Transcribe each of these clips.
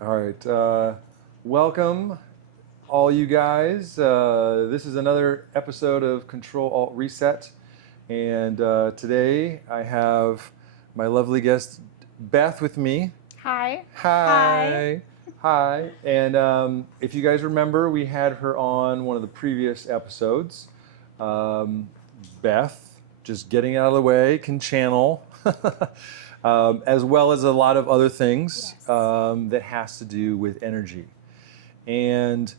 All right. Welcome, all you guys. This is another episode of CTRL-ALT-RESET. And today I have my lovely guest, Beth, with me. Hi. Hi. Hi. And if you guys remember, we had her on one of the previous episodes. Beth, just getting out of the way, can channel. As well as a lot of other things that has to do with energy. And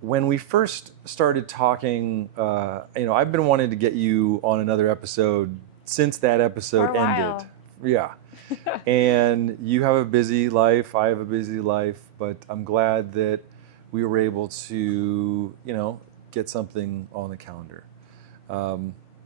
when we first started talking, I've been wanting to get you on another episode since that episode ended. Yeah. And you have a busy life, I have a busy life, but I'm glad that we were able to, get something on the calendar.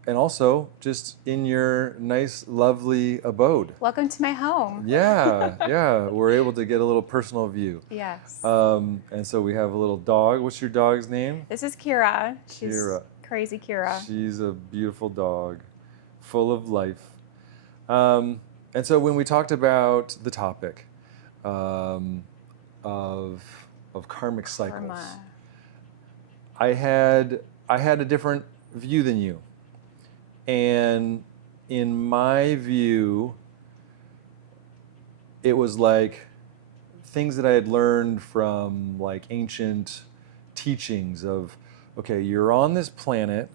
And also just in your nice, lovely abode. Welcome to my home. Yeah. We're able to get a little personal view. Yes. And so we have a little dog. What's your dog's name? This is Kira. She's Kira. Crazy Kira. She's a beautiful dog, full of life. And so when we talked about the topic of karmic cycles, Karma. I had a different view than you. And in my view, it was like things that I had learned from like ancient teachings of, okay, you're on this planet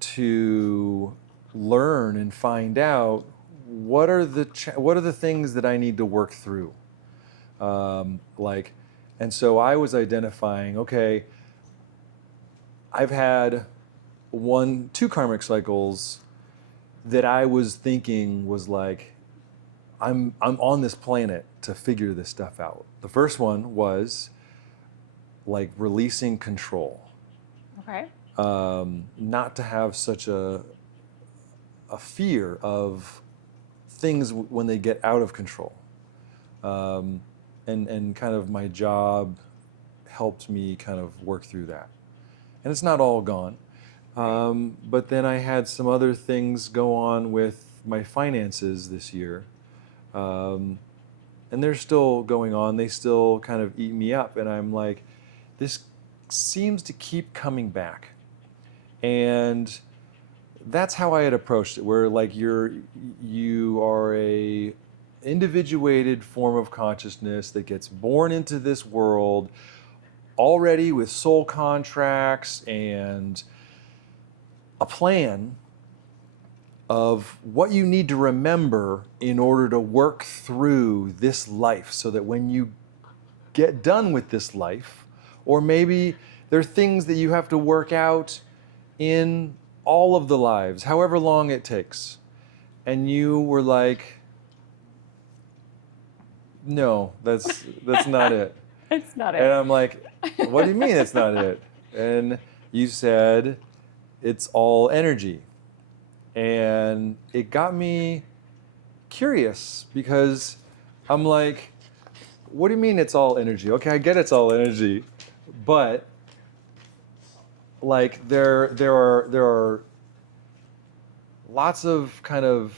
to learn and find out what are the things that I need to work through. And so I was identifying, okay, I've had two karmic cycles that I was thinking was like, I'm on this planet to figure this stuff out. The first one was like releasing control. Okay. Not to have such a fear of things when they get out of control. And kind of my job helped me kind of work through that. And it's not all gone. But then I had some other things go on with my finances this year. And they're still going on. They still kind of eat me up. And I'm like, this seems to keep coming back. And that's how I had approached it, where like you are a individuated form of consciousness that gets born into this world already with soul contracts and a plan of what you need to remember in order to work through this life, so that when you get done with this life, or maybe there are things that you have to work out in all of the lives, however long it takes, and you were like, no, that's not it. It's not it. And I'm like, what do you mean it's not it? And you said, it's all energy. And it got me curious, because I'm like, what do you mean it's all energy? Okay, I get it's all energy, but like there are lots of kind of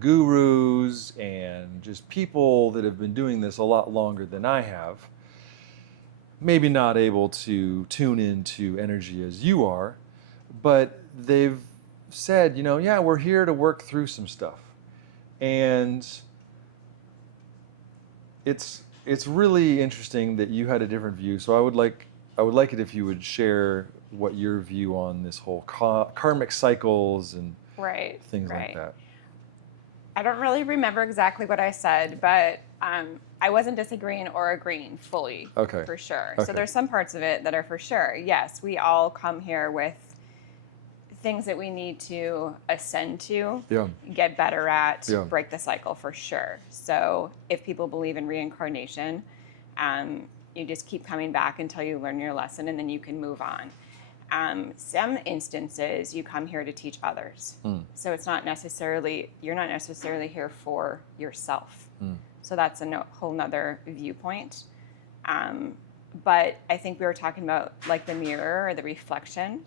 gurus and just people that have been doing this a lot longer than I have, maybe not able to tune into energy as you are, but they've said, yeah, we're here to work through some stuff. And it's really interesting that you had a different view. So I would like it if you would share what your view on this whole karmic cycles and things like that. I don't really remember exactly what I said, but I wasn't disagreeing or agreeing fully. Okay. For sure. Okay. So there's some parts of it that are for sure. Yes, we all come here with things that we need to ascend to, get better at, break the cycle for sure. So if people believe in reincarnation, you just keep coming back until you learn your lesson, and then you can move on. Some instances you come here to teach others. So it's not necessarily, you're not necessarily here for yourself. So that's a whole nother viewpoint. But I think we were talking about like the mirror or the reflection.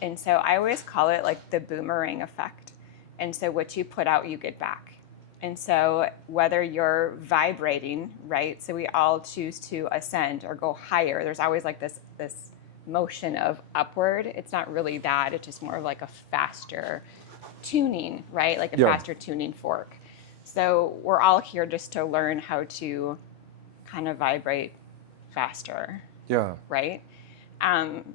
And so I always call it like the boomerang effect. And so what you put out, you get back. And so whether you're vibrating, right? So we all choose to ascend or go higher. There's always like this motion of upward. It's not really that. It's just more of like a faster tuning, right? Like a faster tuning fork. So we're all here just to learn how to kind of vibrate faster. Yeah. Right? And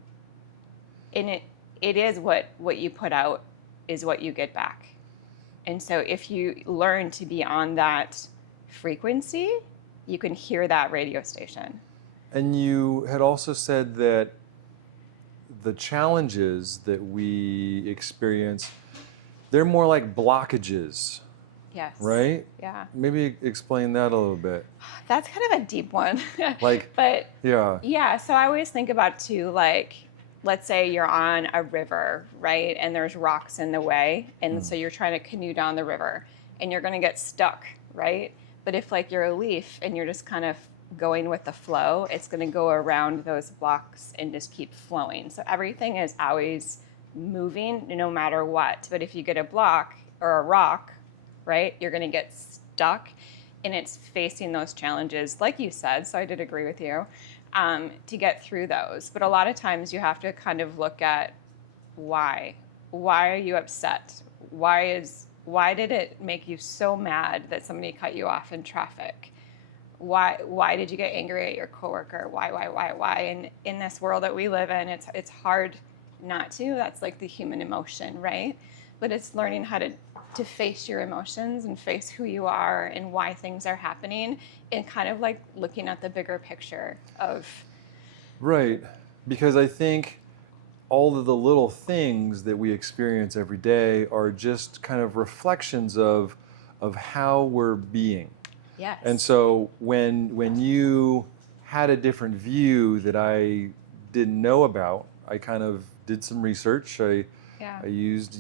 it is what you put out is what you get back. And so if you learn to be on that frequency, you can hear that radio station. And you had also said that the challenges that we experience, they're more like blockages. Yes. Right? Yeah. Maybe explain that a little bit. That's kind of a deep one. Like, but yeah. Yeah, so I always think about too, like, let's say you're on a river, right? And there's rocks in the way. And so you're trying to canoe down the river and you're going to get stuck, right? But if like you're a leaf and you're just kind of going with the flow, it's going to go around those blocks and just keep flowing. So everything is always moving no matter what. But if you get a block or a rock, right, you're going to get stuck, and it's facing those challenges, like you said. So I did agree with you, to get through those. But a lot of times you have to kind of look at why. Why are you upset? Why did it make you so mad that somebody cut you off in traffic? Why did you get angry at your coworker? Why? And in this world that we live in, it's hard not to. That's like the human emotion, right? But it's learning how to face your emotions and face who you are and why things are happening, and kind of like looking at the bigger picture of... Right. Because I think all of the little things that we experience every day are just kind of reflections of how we're being. Yes. And so when you had a different view that I didn't know about, I kind of did some research. I used,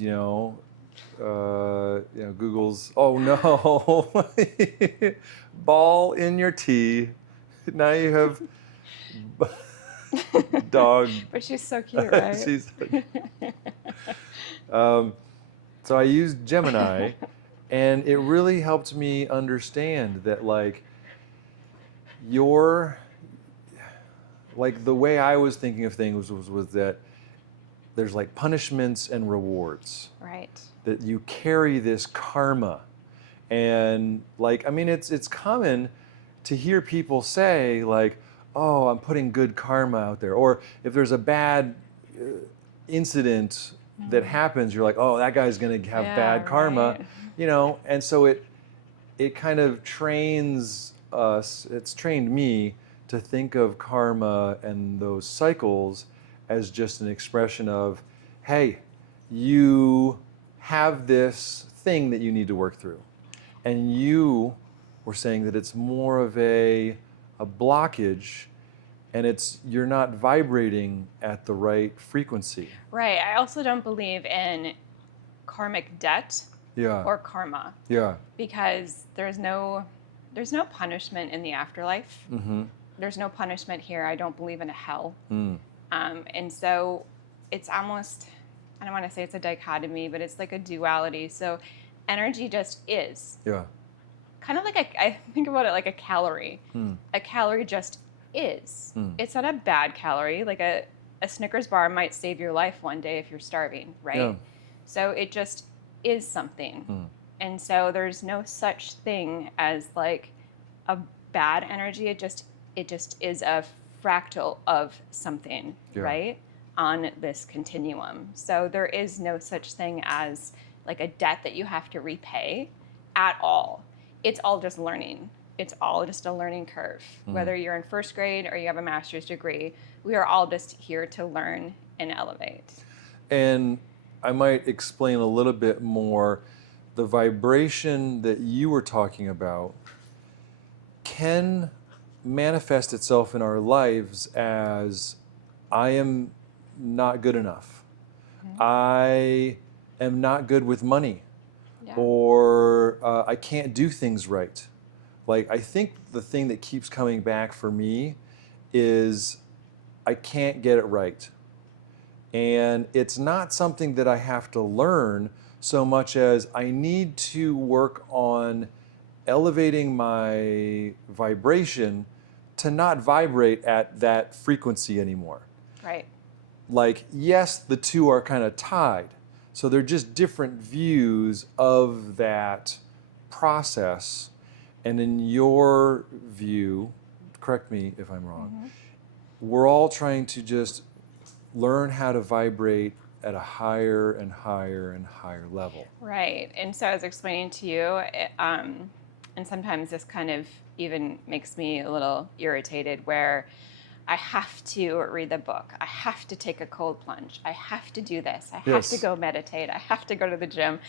Google's, oh no, ball in your tea. Now you have dog. But she's so cute, right? So I used Gemini, and it really helped me understand that like the way I was thinking of things was that there's like punishments and rewards. Right. That you carry this karma. And like, I mean, it's common to hear people say like, oh, I'm putting good karma out there. Or if there's a bad incident that happens, you're like, oh, that guy's going to have bad karma, right. And so it kind of trains us, it's trained me to think of karma and those cycles as just an expression of, hey, you have this thing that you need to work through. And you were saying that it's more of a blockage, and you're not vibrating at the right frequency. Right. I also don't believe in karmic debt or karma. Yeah. Because there's no punishment in the afterlife. Mm-hmm. There's no punishment here. I don't believe in a hell. Mm. And so it's almost, I don't want to say it's a dichotomy, but it's like a duality. So energy just is. Yeah. Kind of like I think about it like a calorie. A calorie just is. It's not a bad calorie. Like a Snickers bar might save your life one day if you're starving, right? Yeah. So it just is something. And so there's no such thing as like a bad energy. It just is a fractal of something, right? On this continuum. So there is no such thing as like a debt that you have to repay at all. It's all just learning. It's all just a learning curve. Whether you're in first grade or you have a master's degree, we are all just here to learn and elevate. And I might explain a little bit more. The vibration that you were talking about can manifest itself in our lives as I am not good enough. I am not good with money. Or I can't do things right. Like, I think the thing that keeps coming back for me is I can't get it right. And it's not something that I have to learn so much as I need to work on elevating my vibration to not vibrate at that frequency anymore. Right. Like, yes, the two are kind of tied. So they're just different views of that process. And in your view, correct me if I'm wrong, we're all trying to just learn how to vibrate at a higher and higher and higher level. Right. And so I was explaining to you, and sometimes this kind of even makes me a little irritated, where I have to read the book. I have to take a cold plunge. I have to do this. I have to go meditate. I have to go to the gym.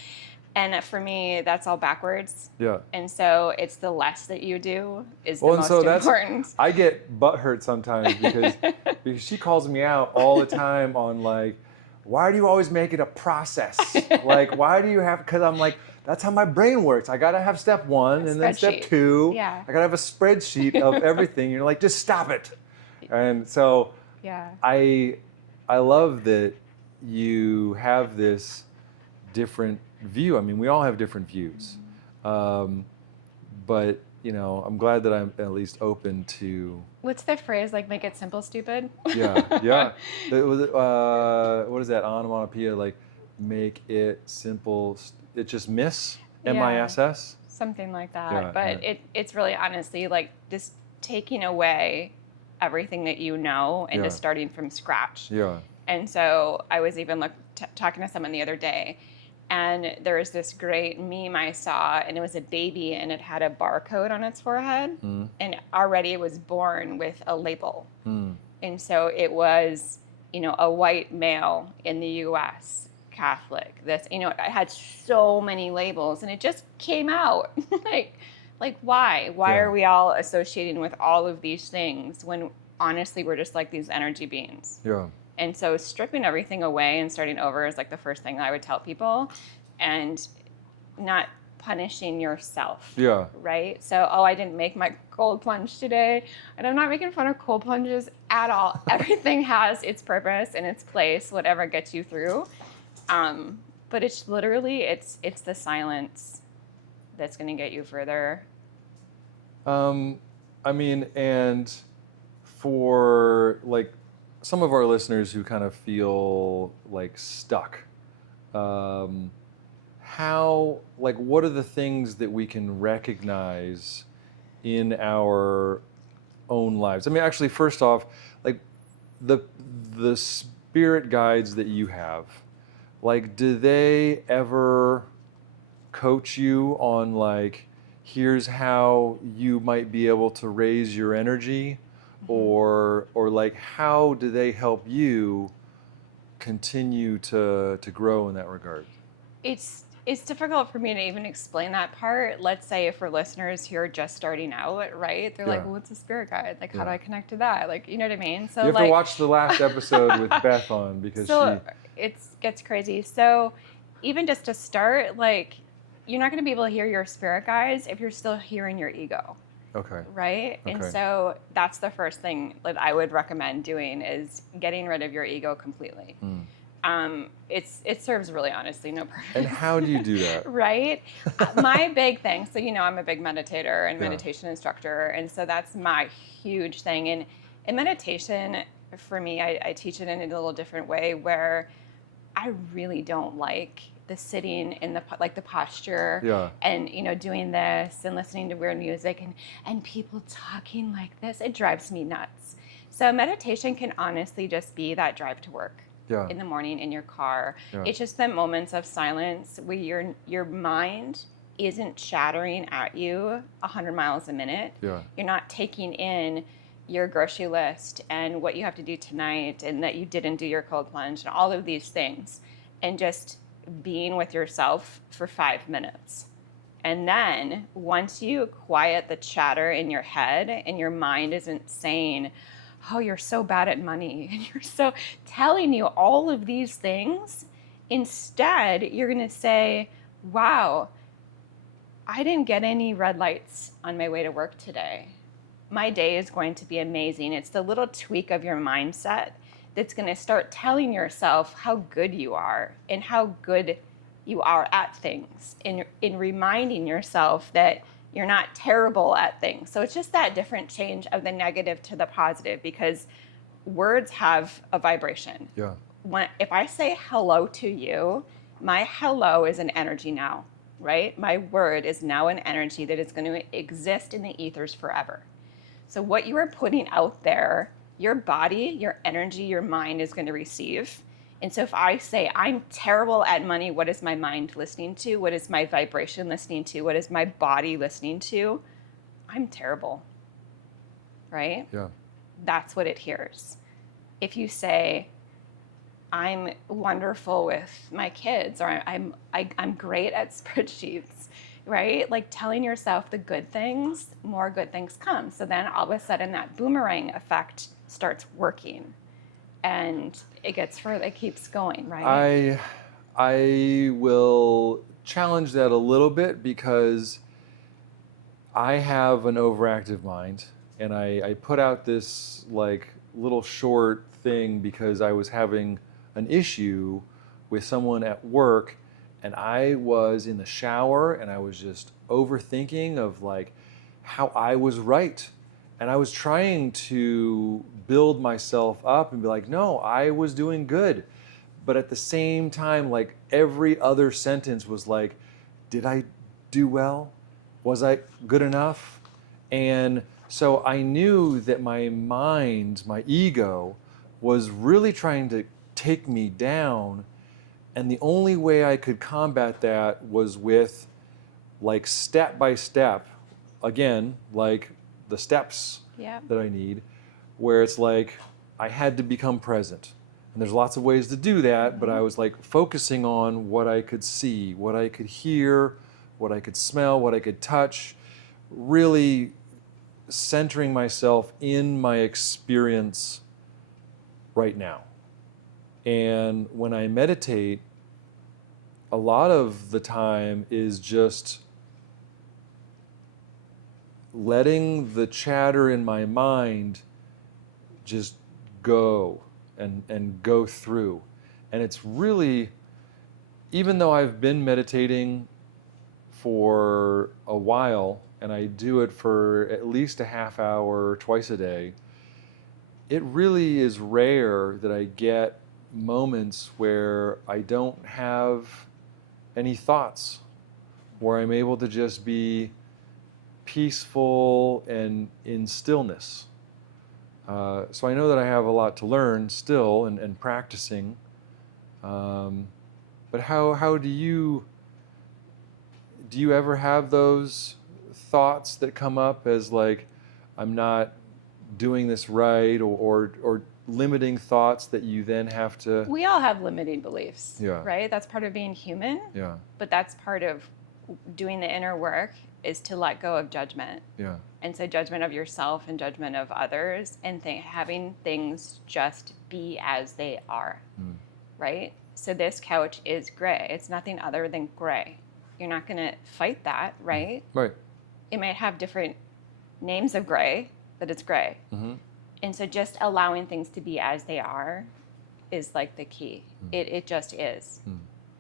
And for me, that's all backwards. Yeah. And so it's the less that you do is the most important. I get butthurt sometimes because she calls me out all the time on like, why do you always make it a process? Like, why do you have, because I'm like, that's how my brain works. I got to have step one and then step two. Yeah. I got to have a spreadsheet of everything. You're like, just stop it. And so I love that you have this different view. I mean, we all have different views. But, you know, I'm glad that I'm at least open to... What's the phrase, like, make it simple, stupid? Yeah. What is that onomatopoeia? Like, make it simple, it just miss? MISS? Something like that. But it's really honestly like just taking away everything that you know and just starting from scratch. Yeah. And so I was even talking to someone the other day, and there was this great meme I saw, and it was a baby, and it had a barcode on its forehead, and already it was born with a label. And so it was, you know, a white male in the U.S., Catholic, this, you know, it had so many labels, and it just came out. like why? Why are we all associating with all of these things when honestly we're just like these energy beings? Yeah. And so stripping everything away and starting over is like the first thing I would tell people, and not punishing yourself. Yeah. Right? So, I didn't make my cold plunge today. And I'm not making fun of cold plunges at all. Everything has its purpose and its place, whatever gets you through. But it's literally, it's the silence that's going to get you further. I mean, and for like some of our listeners who kind of feel like stuck, how, like, what are the things that we can recognize in our own lives? I mean, actually, first off, like the spirit guides that you have, like, do they ever coach you on like, here's how you might be able to raise your energy, or like, how do they help you continue to grow in that regard? It's difficult for me to even explain that part. Let's say for listeners who are just starting out, right? They're like, well, what's a spirit guide? Like, how do I connect to that? Like, you know what I mean? So you have to watch the last episode with Beth on, because it gets crazy. So even just to start, like, you're not going to be able to hear your spirit guides if you're still hearing your ego. Okay. Right? Okay. And so that's the first thing that I would recommend doing, is getting rid of your ego completely. It serves really honestly no purpose. And how do you do that? Right? My big thing, so you know I'm a big meditator and meditation instructor, and so that's my huge thing. And in meditation, for me, I teach it in a little different way, where I really don't like the sitting in the posture and, you know, doing this and listening to weird music and people talking like this. It drives me nuts. So meditation can honestly just be that drive to work in the morning in your car. It's just the moments of silence where your mind isn't chattering at you 100 miles a minute. You're not taking in your grocery list and what you have to do tonight, and that you didn't do your cold plunge and all of these things, and just being with yourself for 5 minutes. And then once you quiet the chatter in your head and your mind isn't saying, oh, you're so bad at money, and you're so telling you all of these things, instead you're going to say, wow, I didn't get any red lights on my way to work today. My day is going to be amazing. It's the little tweak of your mindset that's going to start telling yourself how good you are and how good you are at things, in reminding yourself that you're not terrible at things. So it's just that different change of the negative to the positive, because words have a vibration. Yeah. If I say hello to you, my hello is an energy now, right? My word is now an energy that is going to exist in the ethers forever. So what you are putting out there, your body, your energy, your mind is going to receive. And so if I say, I'm terrible at money, what is my mind listening to? What is my vibration listening to? What is my body listening to? I'm terrible, right? Yeah. That's what it hears. If you say, I'm wonderful with my kids, or I'm great at spreadsheets, right? Like telling yourself the good things, more good things come. So then all of a sudden that boomerang effect starts working, and it gets further, it keeps going, right? I will challenge that a little bit, because I have an overactive mind, and I put out this like little short thing because I was having an issue with someone at work, and I was in the shower and I was just overthinking of like how I was right. And I was trying to build myself up and be like, no, I was doing good. But at the same time, like every other sentence was like, did I do well? Was I good enough? And so I knew that my mind, my ego, was really trying to take me down. And the only way I could combat that was with like step by step, again, like the steps that I need, where it's like I had to become present. And there's lots of ways to do that, but I was like focusing on what I could see, what I could hear, what I could smell, what I could touch, really centering myself in my experience right now. And when I meditate, a lot of the time is just letting the chatter in my mind just go and go through. And it's really, even though I've been meditating for a while, and I do it for at least a half hour twice a day, it really is rare that I get moments where I don't have any thoughts, where I'm able to just be peaceful and in stillness. So I know that I have a lot to learn still and practicing. But how do you ever have those thoughts that come up as like, I'm not doing this right, or limiting thoughts that you then have to... We all have limiting beliefs, right? That's part of being human. Yeah. But that's part of doing the inner work, is to let go of judgment. Yeah. And so judgment of yourself and judgment of others, and having things just be as they are, right? So this couch is gray. It's nothing other than gray. You're not going to fight that, right? Right. It might have different names of gray, but it's gray. Mm-hmm. And so just allowing things to be as they are is like the key. It just is.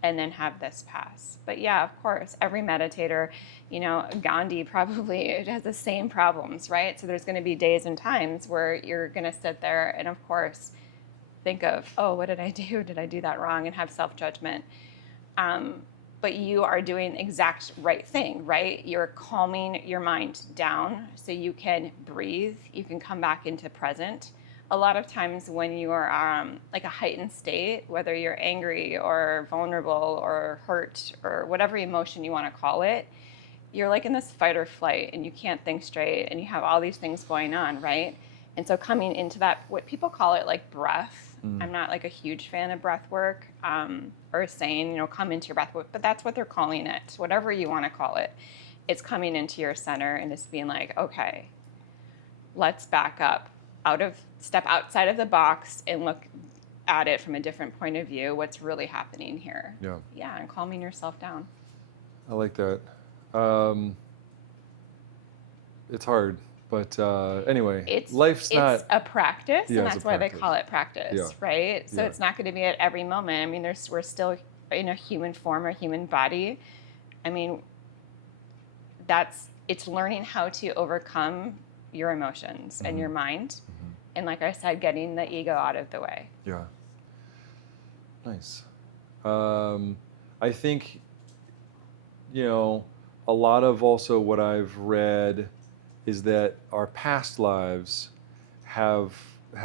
And then have this pass. But yeah, of course, every meditator, Gandhi probably has the same problems, right? So there's going to be days and times where you're going to sit there and, of course, think of, oh, what did I do? Did I do that wrong? And have self-judgment. But you are doing the exact right thing, right? You're calming your mind down so you can breathe. You can come back into present. A lot of times when you are like a heightened state, whether you're angry or vulnerable or hurt or whatever emotion you want to call it, you're like in this fight or flight and you can't think straight and you have all these things going on, right? And so coming into that, what people call it like breath. I'm not like a huge fan of breath work or saying, come into your breath work, but that's what they're calling it. Whatever you want to call it. It's coming into your center and just being like, okay, let's back up. Step outside of the box and look at it from a different point of view. What's really happening here? Yeah, and calming yourself down. I like that. It's hard, but anyway, life's not... It's a practice, and that's why they call it practice, right? So it's not going to be at every moment. I mean, we're still in a human form or human body, I mean, it's learning how to overcome your emotions and your mind. And like I said, getting the ego out of the way. Yeah. Nice. I think, a lot of also what I've read is that our past lives have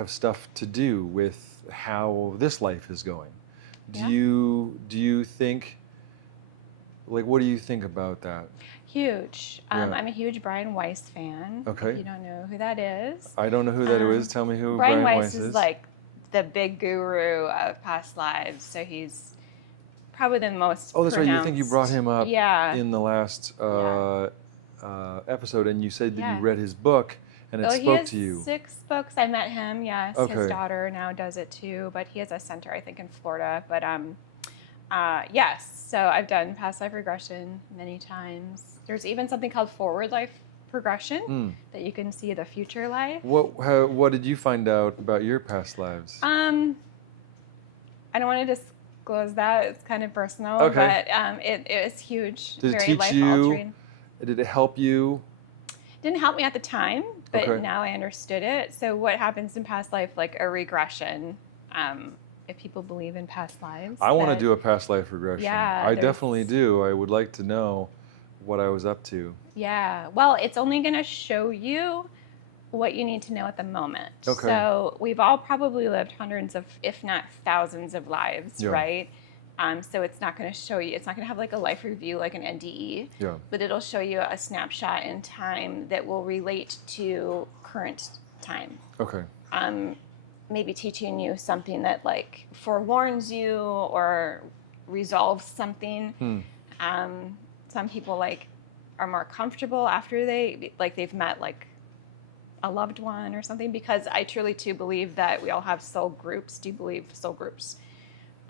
stuff to do with how this life is going. Do you think, like, what do you think about that? Huge. I'm a huge Brian Weiss fan. Okay. If you don't know who that is. I don't know who that is. Tell me who Brian Weiss is. Like the big guru of past lives. So he's probably the most that's right. pronounced. You think you brought him up in the last episode, and you said that you read his book and it spoke to you. He has 6 books. I met him, yes. Okay. His daughter now does it too, but he has a center, I think, in Florida. But yes, so I've done past life regression many times. There's even something called forward life regression that you can see the future life. What did you find out about your past lives? I don't want to disclose that. It's kind of personal, okay. But it was huge. Did very it teach life-altering. Did it help you? Didn't help me at the time, but now I understood it. So what happens in past life, like a regression, if people believe in past lives. I want to do a past life regression. Yeah, I definitely do. I would like to know what I was up to. Yeah. Well, it's only going to show you what you need to know at the moment. Okay. So we've all probably lived hundreds of, if not thousands of lives, right? So it's not going to show you, it's not going to have like a life review like an NDE, but it'll show you a snapshot in time that will relate to current time. Okay. Maybe teaching you something that like forewarns you or resolves something. Some people like are more comfortable after they've met like a loved one or something, because I truly too believe that we all have soul groups. Do you believe soul groups?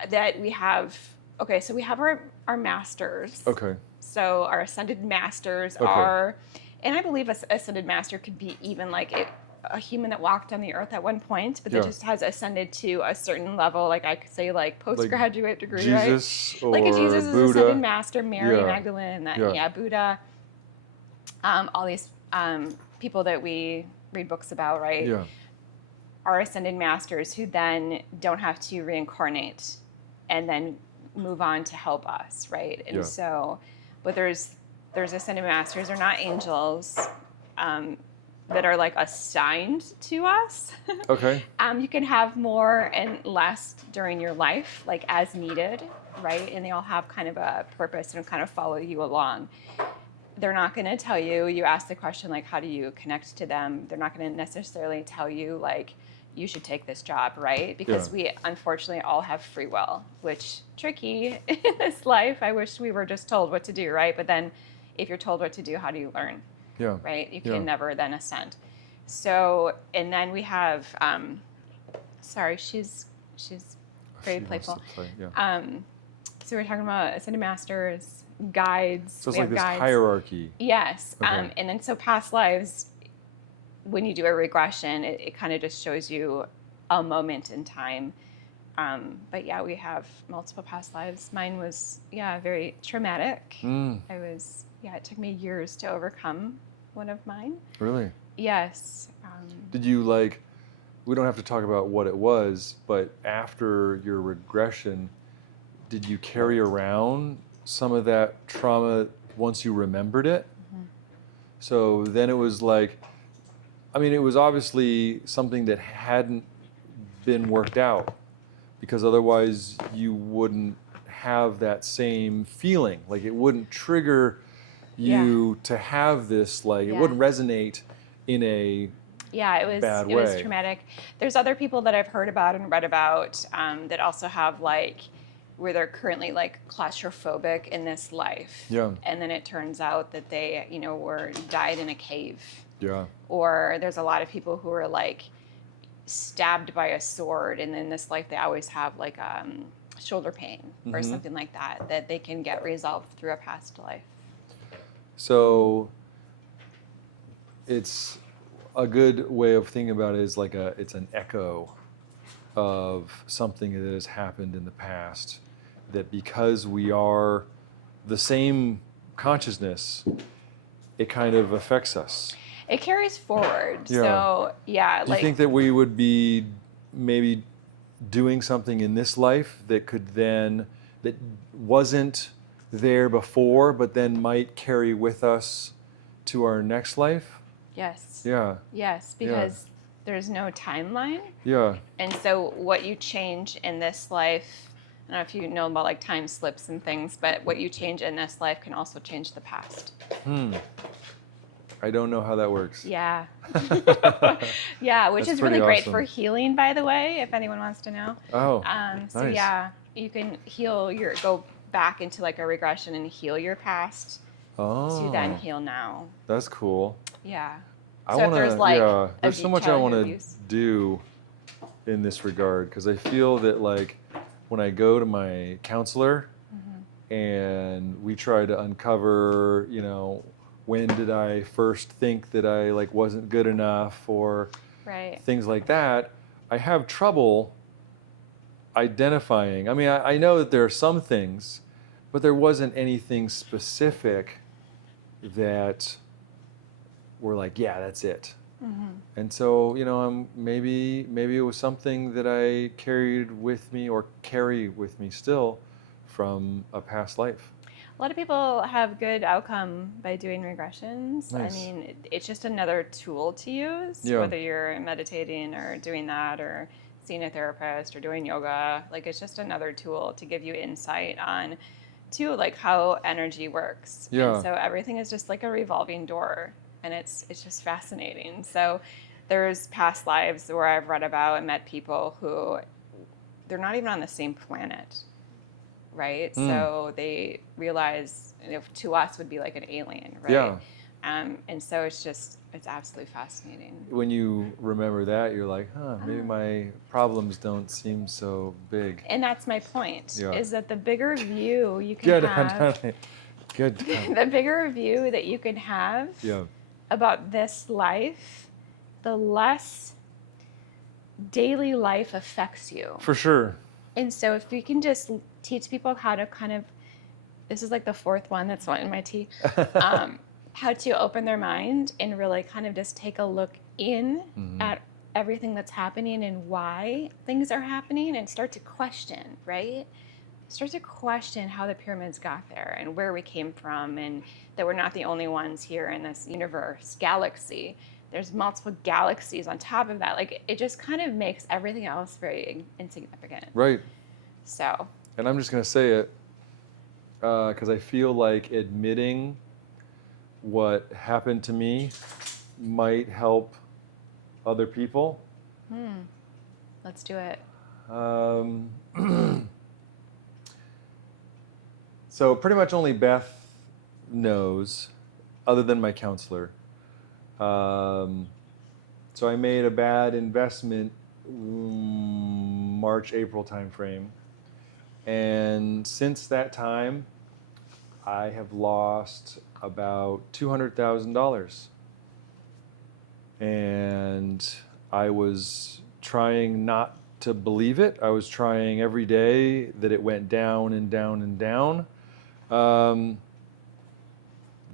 That we have, so we have our masters. Okay. So our ascended masters are, and I believe an ascended master could be even like a human that walked on the earth at one point, but that just has ascended to a certain level, like I could say like postgraduate degree, Jesus, right? Like a Jesus Buddha. is ascended master, Mary Magdalene, Buddha, all these people that we read books about, right? Yeah. Are ascended masters who then don't have to reincarnate and then move on to help us, right? And so, but there's ascended masters, they're not angels, that are like assigned to us. Okay. You can have more and less during your life, like as needed, right? And they all have kind of a purpose and kind of follow you along. They're not going to tell you, you ask the question, like, how do you connect to them? They're not going to necessarily tell you, like, you should take this job, right? Because we unfortunately all have free will, which tricky in this life. I wish we were just told what to do, right? But then if you're told what to do, how do you learn? Yeah. Right? You can never then ascend. So, and then we have, sorry, she's very playful. So we're talking about ascended masters, guides. So it's like this hierarchy. Yes. And then so past lives, when you do a regression, it kind of just shows you a moment in time. But yeah, we have multiple past lives. Mine was, very traumatic. It took me years to overcome one of mine. Really? Yes. Did you we don't have to talk about what it was, but after your regression, did you carry around some of that trauma once you remembered it? So then it was like, it was obviously something that hadn't been worked out, because otherwise you wouldn't have that same feeling. Like it wouldn't trigger you to have this, it wouldn't resonate in a bad way. It was traumatic. There's other people that I've heard about and read about that also have where they're currently claustrophobic in this life. Yeah. And then it turns out that they, died in a cave. Yeah. Or there's a lot of people who are stabbed by a sword, and in this life they always have shoulder pain or something like that they can get resolved through a past life. So it's a good way of thinking about it is it's an echo of something that has happened in the past that because we are the same consciousness, it kind of affects us. It carries forward. Yeah. So, yeah. Do you think that we would be maybe doing something in this life that that wasn't there before, but then might carry with us to our next life? Yes. Yeah. Yes, because there's no timeline. Yeah. And so what you change in this life, I don't know if you know about like time slips and things, but what you change in this life can also change the past. I don't know how that works. Yeah. Yeah, which That's is really pretty great awesome. for healing, by the way, if anyone wants to know. Oh, So nice. yeah, you can go back into like a regression and heal your past to then heal now. That's cool. Yeah. I So want if there's to, like there's so much I childhood want to abuse. do in this regard, because I feel that like when I go to my counselor and we try to uncover, when did I first think that I like wasn't good enough or Right. things like that, I have trouble identifying. I mean, I know that there are some things, but there wasn't anything specific that were like, yeah, that's it. And so, maybe it was something that I carried with me or carry with me still from a past life. A lot of people have good outcome by doing regressions. Nice. I mean, it's just another tool to use, whether you're meditating or doing that or seeing a therapist or doing yoga. Like, it's just another tool to give you insight on, too, like how energy works. Yeah. And so everything is just like a revolving door, and it's just fascinating. So there's past lives where I've read about and met people who they're not even on the same planet. Right? So they realize, to us would be like an alien, right? Yeah. And so it's absolutely fascinating. When you remember that, you're like, maybe my problems don't seem so big. And that's my point, Yeah. is that the bigger view you can have, Good. the bigger view that you can have about this life, the less daily life affects you. For sure. And so if we can just teach people how to kind of, this is like the fourth one that's not in my tea, how to open their mind and really kind of just take a look in at everything that's happening and why things are happening and start to question, right? Start to question how the pyramids got there and where we came from and that we're not the only ones here in this universe, galaxy. There's multiple galaxies on top of that. Like, it just kind of makes everything else very insignificant. Right. So. And I'm just going to say it because I feel like admitting what happened to me might help other people. Let's do it. So pretty much only Beth knows, other than my counselor. So I made a bad investment March, April timeframe. And since that time, I have lost about $200,000. And I was trying not to believe it. I was trying every day that it went down and down and down.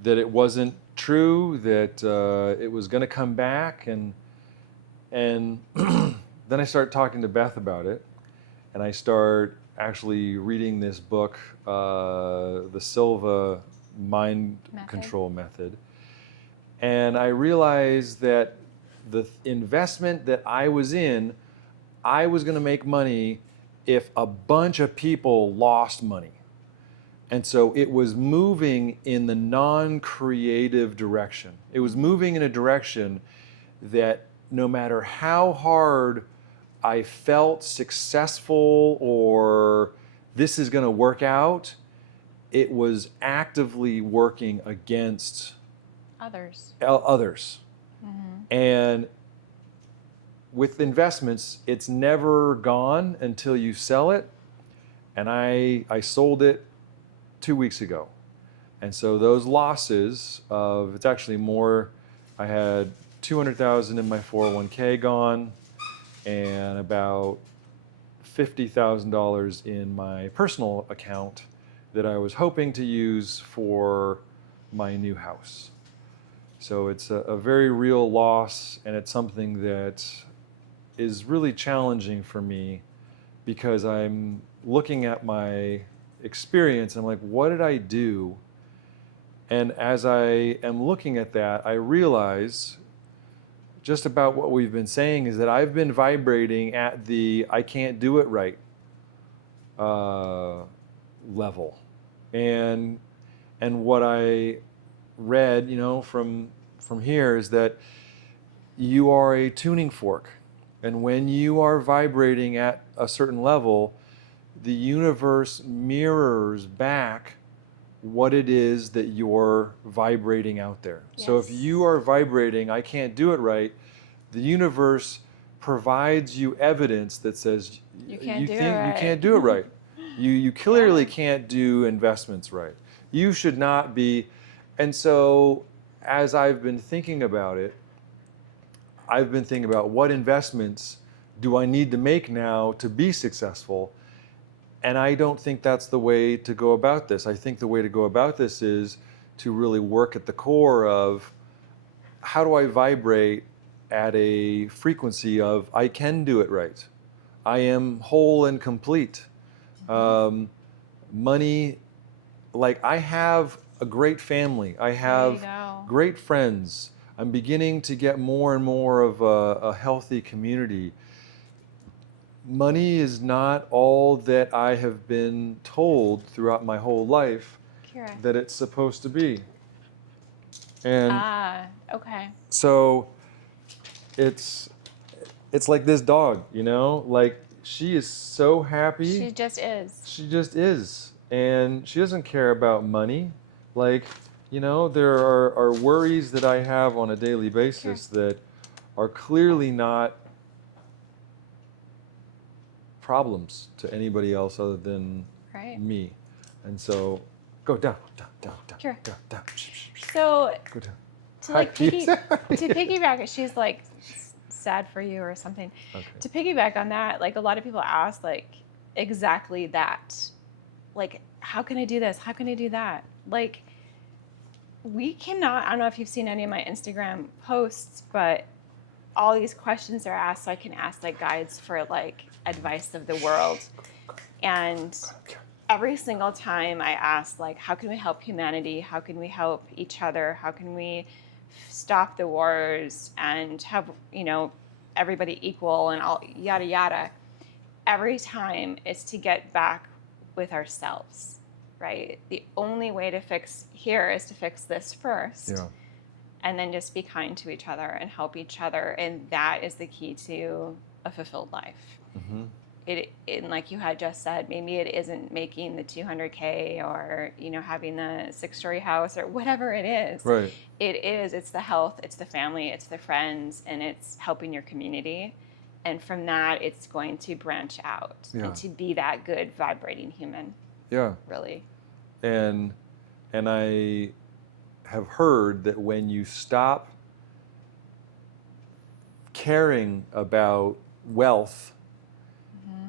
That it wasn't true, that it was going to come back. And then I start talking to Beth about it. And I start actually reading this book, the Silva Mind Control Method. And I realized that the investment that I was in, I was going to make money if a bunch of people lost money. And so it was moving in the non-creative direction. It was moving in a direction that no matter how hard I felt successful or this is going to work out, it was actively working against others. And with investments, it's never gone until you sell it. And I sold it 2 weeks ago. And so those losses of, it's actually more, I had $200,000 in my 401k gone and about $50,000 in my personal account that I was hoping to use for my new house. So it's a very real loss, and it's something that is really challenging for me because I'm looking at my experience and I'm like, what did I do? And as I am looking at that, I realize just about what we've been saying is that I've been vibrating at the I can't do it right level. And what I read, from here is that you are a tuning fork. And when you are vibrating at a certain level, the universe mirrors back what it is that you're vibrating out there. Yes. So if you are vibrating, I can't do it right, the universe provides you evidence that says you can't do it right. You clearly can't do investments right. You should not be. And so as I've been thinking about it, I've been thinking about what investments do I need to make now to be successful. And I don't think that's the way to go about this. I think the way to go about this is to really work at the core of how do I vibrate at a frequency of I can do it right. I am whole and complete. Money, like I have a great family. I have great friends. I'm beginning to get more and more of a healthy community. Money is not all that I have been told throughout my whole life that it's supposed to be. And so it's like this dog, like she is so happy. She just is. She just is. And she doesn't care about money. Like, there are worries that I have on a daily basis that are clearly not problems to anybody else other than me. And so go down. Sure. Down. So go down. To piggyback, she's like sad for you or something. Okay. To piggyback on that, like a lot of people ask like exactly that. Like, how can I do this? How can I do that? Like, we cannot, I don't know if you've seen any of my Instagram posts, but all these questions are asked so I can ask like guides for like advice of the world. And every single time I ask like, how can we help humanity? How can we help each other? How can we stop the wars and have, everybody equal and all yada yada. Every time it's to get back with ourselves, right? The only way to fix here is to fix this first. Yeah. And then just be kind to each other and help each other. And that is the key to a fulfilled life. Mm-hmm. And like you had just said, maybe it isn't making the 200K or, having the 6-story house or whatever it is. Right. It's the health, it's the family, it's the friends, and it's helping your community. And from that, it's going to branch out and to be that good vibrating human. Yeah. Really. And I have heard that when you stop caring about wealth,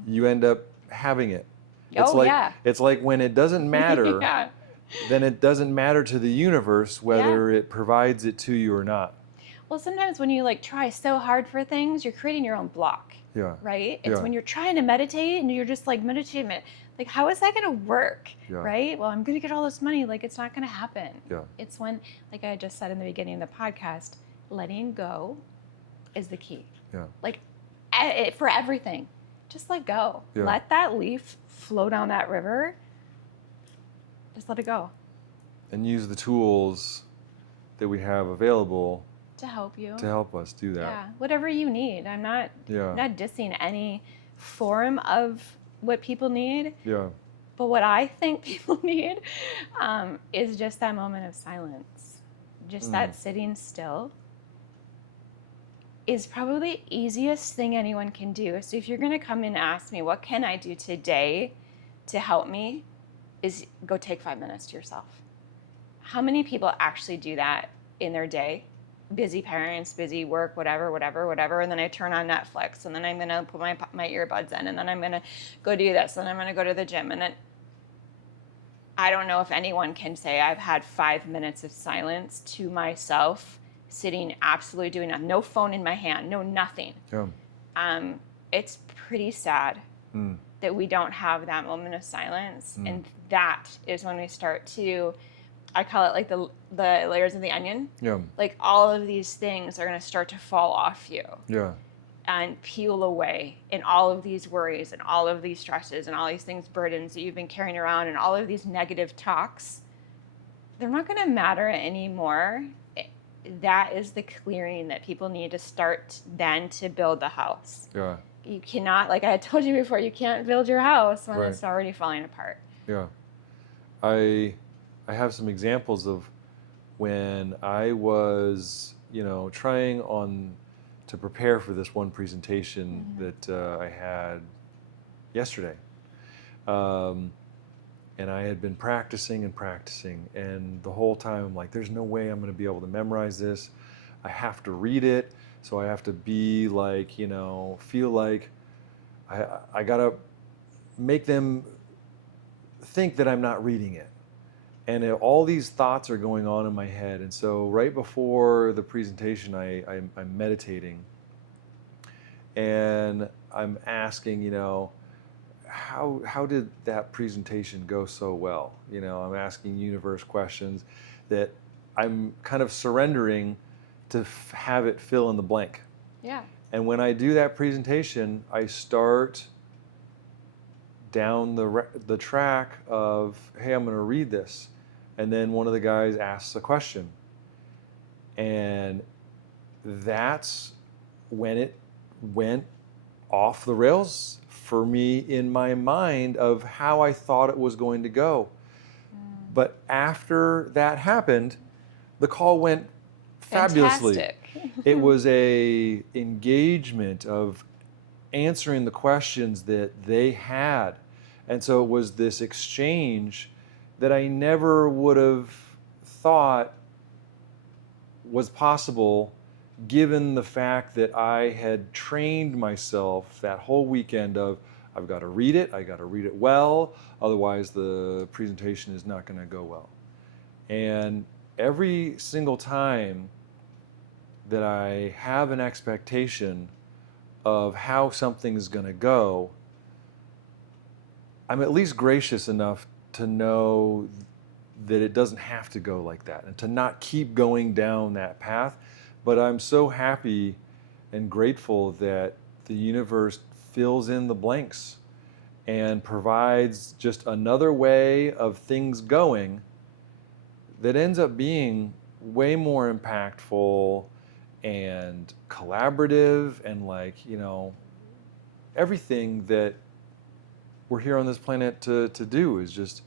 you end up having it. It's like when it doesn't matter, then it doesn't matter to the universe whether it provides it to you or not. Well, sometimes when you like try so hard for things, you're creating your own block. Yeah. Right? It's when you're trying to meditate and you're just like meditating. Like, how is that going to work? Yeah. Right? Well, I'm going to get all this money. Like, it's not going to happen. Yeah. It's when, like I just said in the beginning of the podcast, letting go is the key. Yeah. Like, for everything, just let go. Yeah. Let that leaf flow down that river. Just let it go. And use the tools that we have available to help you. To help us do that. Yeah. Whatever you need. I'm not dissing any form of what people need. Yeah. But what I think people need is just that moment of silence. Just that sitting still is probably the easiest thing anyone can do. So if you're going to come in and ask me, what can I do today to help me, is go take 5 minutes to yourself. How many people actually do that in their day? busy parents, busy work, whatever. And then I turn on Netflix, and then I'm going to put my earbuds in, and then I'm going to go do this, and I'm going to go to the gym. And then I don't know if anyone can say I've had 5 minutes of silence to myself, sitting absolutely doing nothing, no phone in my hand, no nothing. Yeah. It's pretty sad that we don't have that moment of silence. And that is when we start to, I call it like the layers of the onion. Yeah. Like all of these things are going to start to fall off you. Yeah. And peel away, and all of these worries and all of these stresses and all these things, burdens that you've been carrying around, and all of these negative talks, they're not going to matter anymore. That is the clearing that people need to start then to build the house. Yeah. You cannot, like I had told you before, you can't build your house when Right. it's already falling apart. Yeah. I have some examples of when I was, trying to prepare for this one presentation that I had yesterday. And I had been practicing, and the whole time I'm like, there's no way I'm going to be able to memorize this. I have to read it, so I have to be like, feel like I got to make them think that I'm not reading it. And all these thoughts are going on in my head. And so right before the presentation, I'm meditating. And I'm asking, how did that presentation go so well? I'm asking universe questions that I'm kind of surrendering to have it fill in the blank. Yeah. And when I do that presentation, I start down the track of, hey, I'm going to read this. And then one of the guys asks a question. And that's when it went off the rails for me in my mind of how I thought it was going to go. But after that happened, the call went fabulously. Fantastic. It was a engagement of answering the questions that they had. And so it was this exchange that I never would have thought was possible given the fact that I had trained myself that whole weekend of, I've got to read it well, otherwise the presentation is not going to go well. And every single time that I have an expectation of how something is going to go, I'm at least gracious enough to know that it doesn't have to go like that and to not keep going down that path. But I'm so happy and grateful that the universe fills in the blanks and provides just another way of things going that ends up being way more impactful and collaborative and everything that we're here on this planet to do is just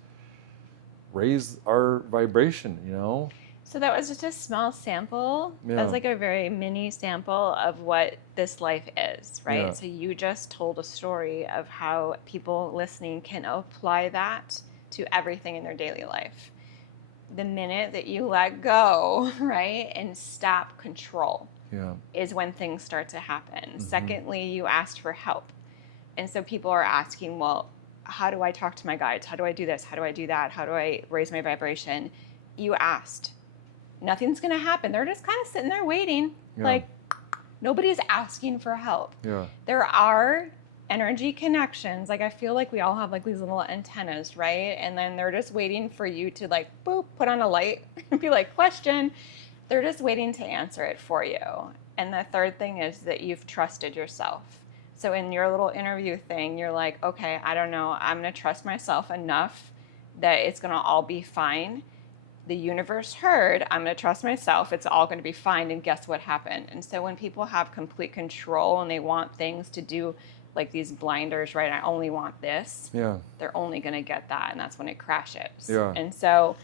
raise our vibration, So that was just a small sample. Yeah. That's like a very mini sample of what this life is, right? Yeah. So you just told a story of how people listening can apply that to everything in their daily life. The minute that you let go, right, and stop control is when things start to happen. Mm-hmm. Secondly, you asked for help. And so people are asking, well, how do I talk to my guides? How do I do this? How do I do that? How do I raise my vibration? You asked. Nothing's going to happen. They're just kind of sitting there waiting. Yeah. Like, nobody's asking for help. Yeah. There are energy connections. Like, I feel like we all have like these little antennas, right? And then they're just waiting for you to like, boop, put on a light and be like, question. They're just waiting to answer it for you. And the third thing is that you've trusted yourself. So in your little interview thing, you're like, okay, I don't know. I'm going to trust myself enough that it's going to all be fine. The universe heard, I'm going to trust myself. It's all going to be fine. And guess what happened? And so when people have complete control and they want things to do like these blinders, right? I only want this. Yeah. They're only going to get that. And that's when it crashes. Yeah. And so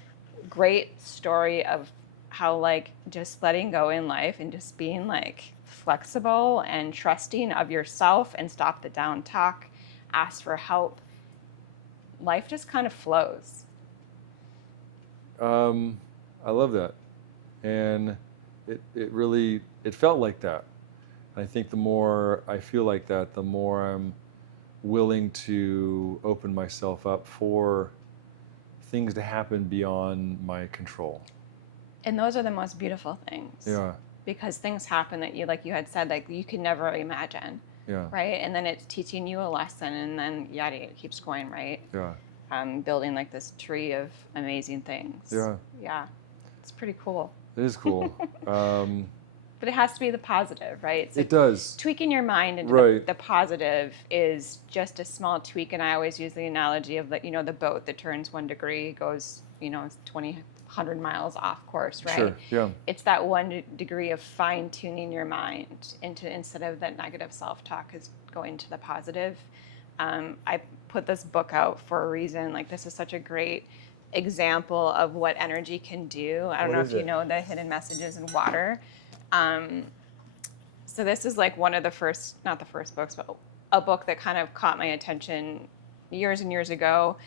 great story of how like just letting go in life and just being like flexible and trusting of yourself and stop the down talk, ask for help. Life just kind of flows. I love that. And it really, it felt like that. And I think the more I feel like that, the more I'm willing to open myself up for things to happen beyond my control. And those are the most beautiful things. Yeah. Because things happen that you, like you had said, like you could never imagine. Yeah. Right? And then it's teaching you a lesson, and then it keeps going, right? Yeah. Building like this tree of amazing things. Yeah. Yeah. It's pretty cool. It is cool. But it has to be the positive, right? So it does. Tweaking your mind into the positive is just a small tweak. And I always use the analogy of the boat that turns 1 degree goes, 100 miles off course, right? Sure, yeah. It's that 1 degree of fine tuning your mind instead of that negative self-talk is going to the positive. I put this book out for a reason. Like, this is such a great example of what energy can do. I don't know if you know the hidden messages in water. So this is like one of the first, not the first books, but a book that kind of caught my attention years and years ago.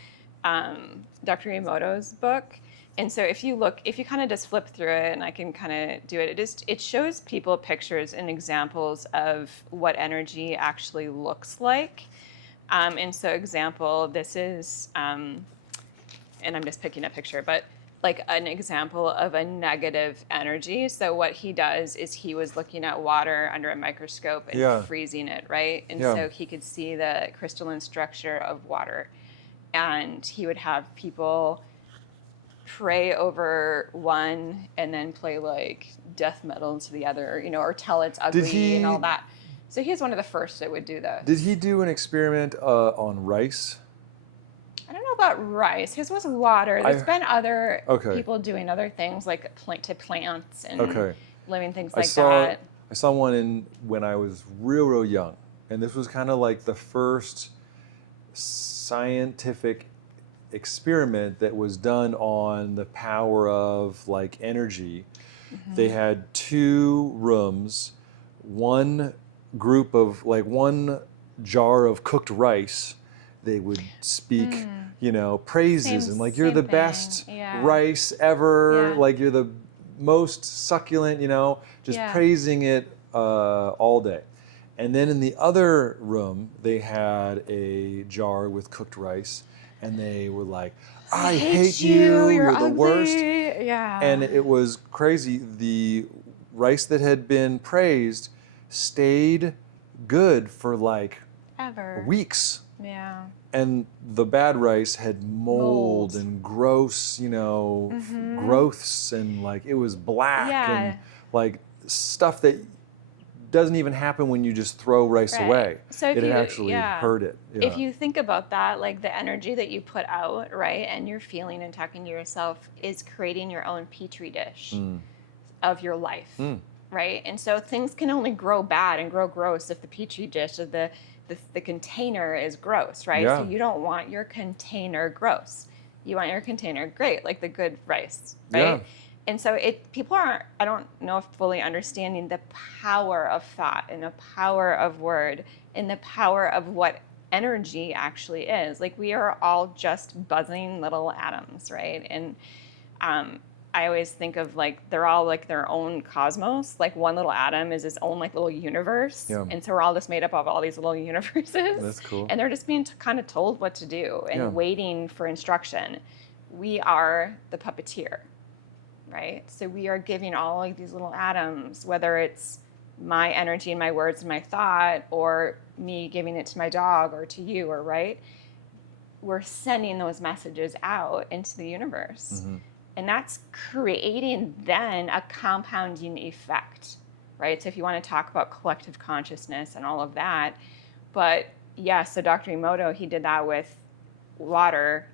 Dr. Emoto's book. And so if you kind of just flip through it, and I can kind of do it, it shows people pictures and examples of what energy actually looks like. And so example, this is, and I'm just picking a picture, but like an example of a negative energy. So what he does is he was looking at water under a microscope and freezing it, right? And so he could see the crystalline structure of water. And he would have people pray over one and then play like death metal to the other, or tell it's ugly and all that. So he's one of the first that would do this. Did he do an experiment on rice? I don't know about rice. His was water. There's been other people doing other things like to plants and living things like that. I saw one when I was real young, and this was kind of like the first scientific experiment that was done on the power of like energy. Mm-hmm. They had 2 rooms, one group of like one jar of cooked rice. They would speak, praises and like, you're the best rice ever. Like, you're the most succulent, just praising it all day. And then in the other room, they had a jar with cooked rice, and they were like, I hate you, you're the worst. Yeah. And it was crazy. The rice that had been praised stayed good for like weeks. Yeah. And the bad rice had mold and gross, growths, and like it was black and like stuff that doesn't even happen when you just throw rice away. So it actually hurt it. Yeah. If you think about that, like the energy that you put out, right, and you're feeling and talking to yourself is creating your own petri dish of your life, right? And so things can only grow bad and grow gross if the petri dish of the container is gross, right? Yeah. So you don't want your container gross. You want your container great, like the good rice, right? Yeah. And so people aren't, I don't know if fully understanding the power of thought and the power of word and the power of what energy actually is. Like, we are all just buzzing little atoms, right? And I always think of like, they're all like their own cosmos. Like, one little atom is its own like little universe. Yeah. And so we're all just made up of all these little universes. That's cool. And they're just being kind of told what to do and waiting for instruction. We are the puppeteer. Right? So we are giving all of these little atoms, whether it's my energy and my words and my thought, or me giving it to my dog or to you, or right? We're sending those messages out into the universe. Mm-hmm. And that's creating then a compounding effect, right? So if you want to talk about collective consciousness and all of that, but so Dr. Emoto, he did that with water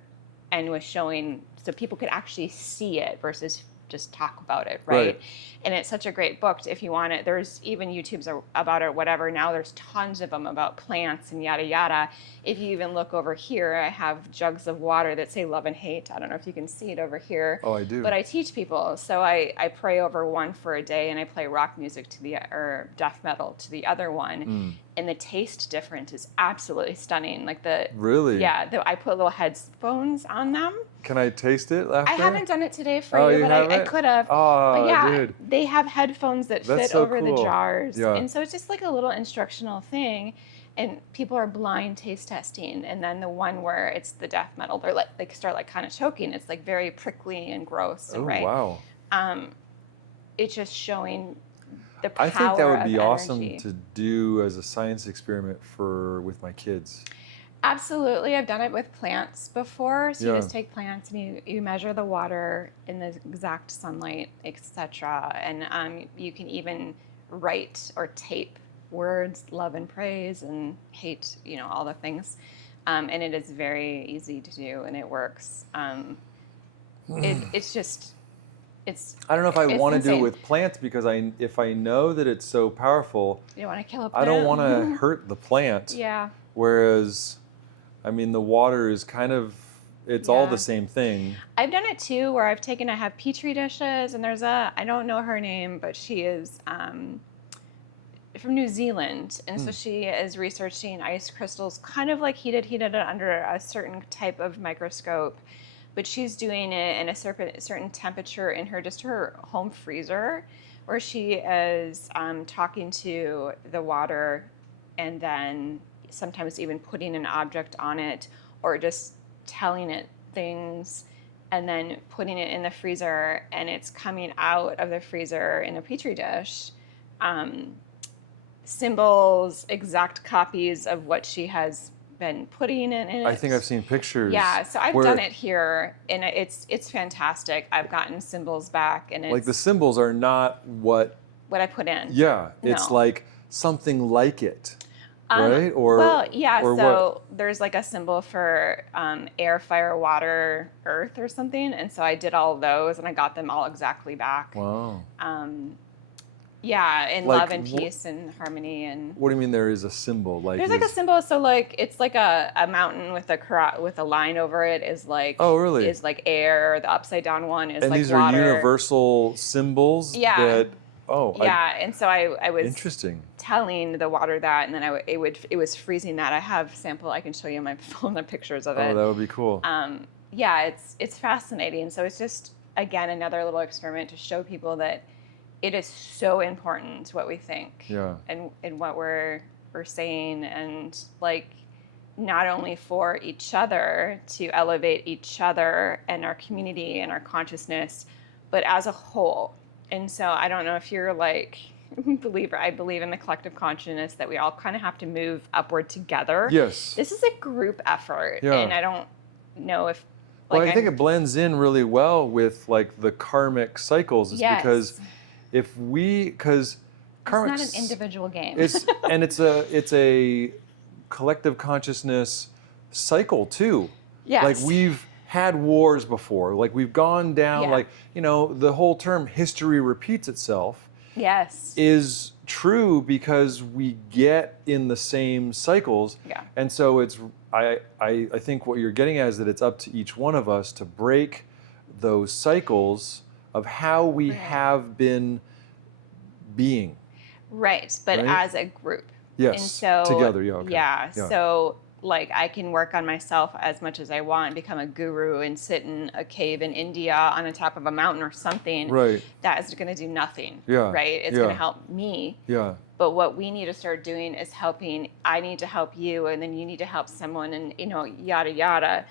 and was showing, so people could actually see it versus just talk about it, right? And it's such a great book if you want it. There's even YouTubes about it, whatever. Now there's tons of them about plants and yada yada. If you even look over here, I have jugs of water that say love and hate. I don't know if you can see it over here. Oh, I do. But I teach people. So I pray over one for a day, and I play rock music or death metal to the other one. And the taste difference is absolutely stunning. Like the Really? Yeah, I put little headphones on them. Can I taste it after? I haven't done it today for you, but I could have. Oh, but yeah, dude. they have headphones that That's fit so over cool. the jars. Yeah. And so it's just like a little instructional thing. And people are blind taste testing. And then the one where it's the death metal, they're like, they start like kind of choking. It's like very prickly and gross. Oh, right? wow. It's just showing the power I think that would of be energy. awesome to do as a science experiment with my kids. Absolutely. I've done it with plants before. So you Yeah. just take plants and you measure the water in the exact sunlight, etc. And you can even write or tape words, love and praise and hate, all the things. And it is very easy to do and it works. I don't know if I want to do it insane. with plants because if I know that it's so powerful, You don't want to kill a plant. I don't want to hurt the plant. Yeah. Whereas, I mean, the water is kind of, it's all Yeah. the same thing. I've done it too, where I have petri dishes, and I don't know her name, but she is from New Zealand, and so she is researching ice crystals, kind of like heated it under a certain type of microscope, but she's doing it in a certain temperature in her home freezer, where she is talking to the water, and then sometimes even putting an object on it, or just telling it things, and then putting it in the freezer, and it's coming out of the freezer in a petri dish. Symbols, exact copies of what she has been putting in it. I think I've seen pictures. Yeah, so I've done it here, and it's fantastic. I've gotten symbols back, and it's Like the symbols are not what I put in. Yeah, it's No. like something like it, right? Or so there's like a symbol for air, fire, water, earth, or something, and so I did all of those, and I got them all exactly back. Wow. Yeah, and Like, love and peace and harmony and. What do you mean there is a symbol? Like There's like a symbol, so like it's like a mountain with a line over it is like. Oh, really? Is like air. The upside down one is and like these water. are universal symbols. Yeah. That, and so I was interesting. telling the water that, and then it was freezing that. I have sample. I can show you on my phone the pictures of it. Oh, that would be cool. Yeah, it's fascinating. So it's just again another little experiment to show people that it is so important what we think. Yeah. And what we're saying, and like not only for each other to elevate each other and our community and our consciousness, but as a whole. And so I don't know if you're like believer. I believe in the collective consciousness that we all kind of have to move upward together. Yes. This is a group effort, Yeah. and I don't know if. Well, I think it blends in really well with like the karmic cycles, because because karmic. It's not an individual game. it's a collective consciousness cycle too. Yes. Like we've had wars before. Like we've gone down. Yeah. Like the whole term "history repeats itself." Yes. Is true because we get in the same cycles. Yeah. And so I think what you're getting at is that it's up to each one of us to break those cycles of how we have been being. Right, but as a group. Yes, and so, together, yeah. Okay. Yeah, so like I can work on myself as much as I want, become a guru and sit in a cave in India on the top of a mountain or something. Right. That is going to do nothing. Yeah. Right? It's going to help me. Yeah. But what we need to start doing is I need to help you, and then you need to help someone, and yada yada.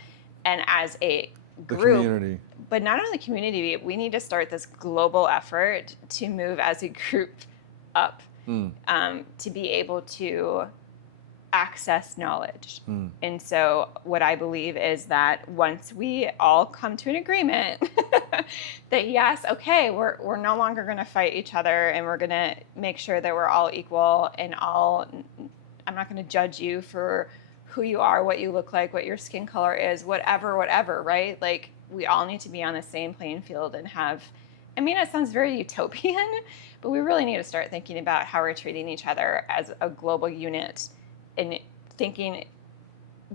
And as a group, the community. But not only the community, we need to start this global effort to move as a group up, to be able to access knowledge. And so what I believe is that once we all come to an agreement that yes, okay, we're no longer going to fight each other, and we're going to make sure that we're all equal, and I'm not going to judge you for who you are, what you look like, what your skin color is, whatever, right? Like we all need to be on the same playing field and it sounds very utopian, but we really need to start thinking about how we're treating each other as a global unit and thinking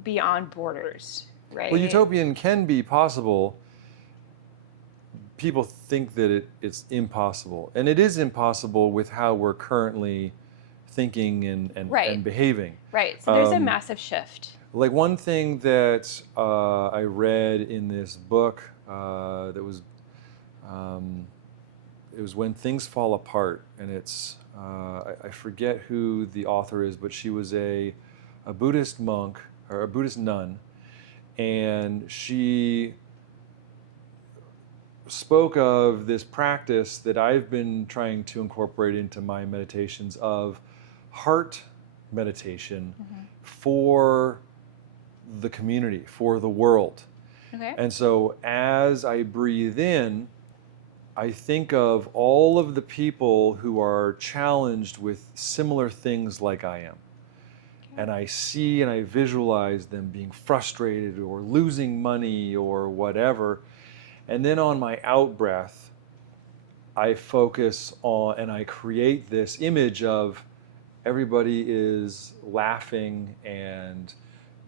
beyond borders, right? Well, utopian can be possible. People think that it's impossible. And it is impossible with how we're currently thinking and behaving. Right. So there's a massive shift. Like one thing that I read in this book that was, it was When Things Fall Apart, and it's, I forget who the author is, but she was a Buddhist monk, or a Buddhist nun, and she spoke of this practice that I've been trying to incorporate into my meditations of heart meditation for the community, for the world. Okay. And so as I breathe in, I think of all of the people who are challenged with similar things like I am. Okay. And I see and I visualize them being frustrated or losing money or whatever. And then on my out breath, I focus on and I create this image of everybody is laughing and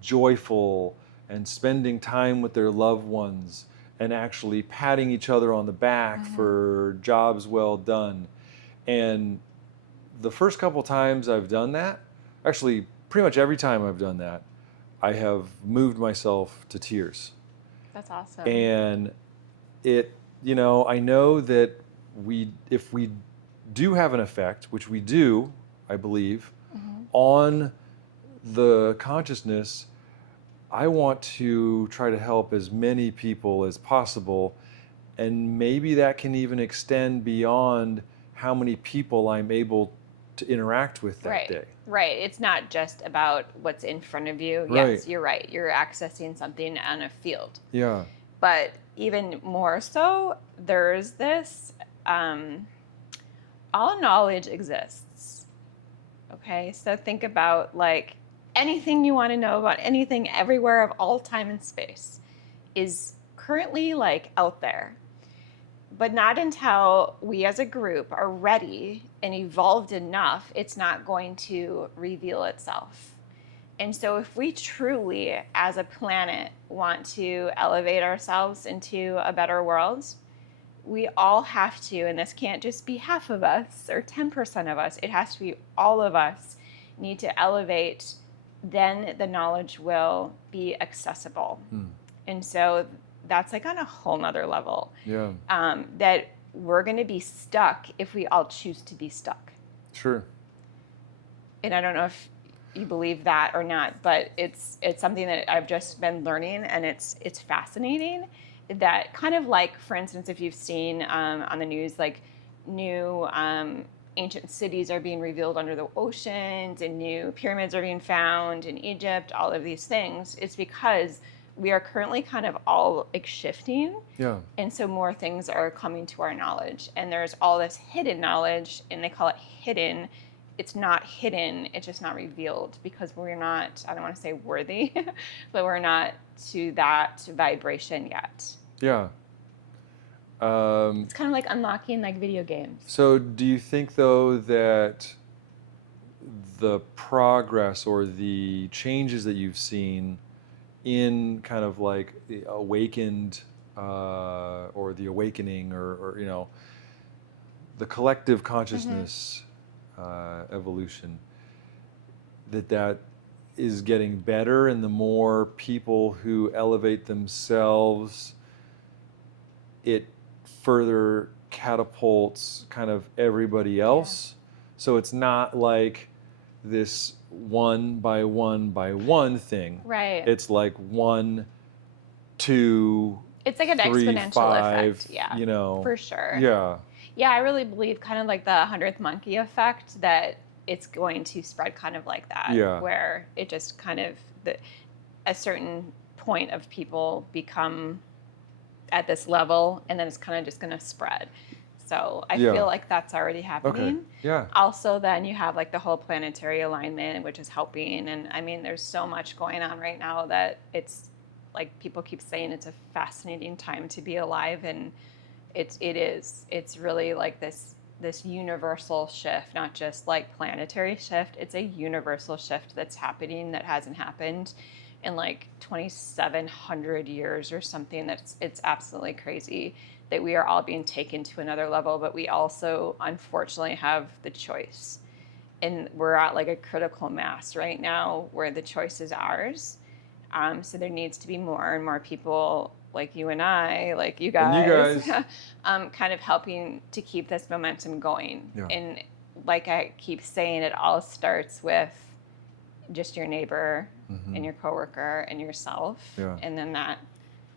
joyful and spending time with their loved ones and actually patting each other on the back for jobs well done. And the first couple times I've done that, actually pretty much every time I've done that, I have moved myself to tears. That's awesome. And it, I know that if we do have an effect, which we do, I believe, on the consciousness, I want to try to help as many people as possible, and maybe that can even extend beyond how many people I'm able to interact with that day. Right. It's not just about what's in front of you. Right. Yes, you're right. You're accessing something on a field. Yeah. But even more so, there's this, all knowledge exists. Okay, so think about like anything you want to know about anything everywhere of all time and space is currently like out there. But not until we as a group are ready and evolved enough, it's not going to reveal itself. And so if we truly, as a planet, want to elevate ourselves into a better world, we all have to, and this can't just be half of us or 10% of us, it has to be all of us need to elevate, then the knowledge will be accessible. And so that's like on a whole nother level. Yeah. That we're going to be stuck if we all choose to be stuck. Sure. And I don't know if you believe that or not, but it's something that I've just been learning, and it's fascinating. That kind of like, for instance, if you've seen on the news, like new ancient cities are being revealed under the oceans, and new pyramids are being found in Egypt, all of these things, it's because we are currently kind of all like shifting. Yeah. And so more things are coming to our knowledge, and there's all this hidden knowledge, and they call it hidden. It's not hidden, it's just not revealed because we're not, I don't want to say worthy, but we're not to that vibration yet. Yeah. It's kind of like unlocking like video games. So do you think though that the progress or the changes that you've seen in kind of like the awakened or the awakening or the collective consciousness evolution, that is getting better, and the more people who elevate themselves, it further catapults kind of everybody else. Yeah. So it's not like this one by one thing. Right. It's like 1, 2, it's like an 3, exponential 5, effect. Yeah. For sure. Yeah. Yeah, I really believe kind of like the 100th monkey effect, that it's going to spread kind of like that. Yeah. Where it just kind of, a certain point of people become at this level, and then it's kind of just going to spread. So I feel like that's already happening. Okay. Yeah. Also, then you have like the whole planetary alignment, which is helping. And I mean, there's so much going on right now that it's like people keep saying it's a fascinating time to be alive, and it is. It's really like this universal shift, not just like planetary shift. It's a universal shift that's happening that hasn't happened in like 2,700 years or something. It's absolutely crazy that we are all being taken to another level, but we also unfortunately have the choice. and we're at like a critical mass right now where the choice is ours. So there needs to be more and more people like you and I, like you guys, kind of helping to keep this momentum going. Yeah. And like I keep saying, it all starts with just your neighbor and your coworker and yourself. Yeah. And then that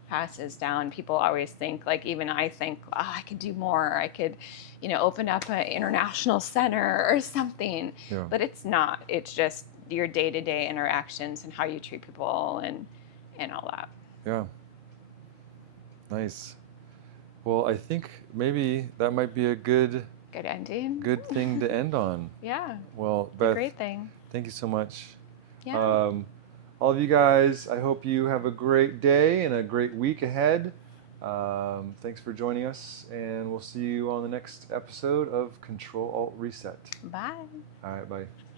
passes down. People always think, like even I think, oh, I could do more. I could, open up an international center or something. Yeah. But it's not. It's just your day-to-day interactions and how you treat people and all that. Yeah. Nice. Well, I think maybe that might be a good ending. Good thing to end on. Yeah. Well, Beth, great thing. Thank you so much. Yeah. All of you guys, I hope you have a great day and a great week ahead. Thanks for joining us, and we'll see you on the next episode of CTRL-ALT-RESET. Bye. All right, bye.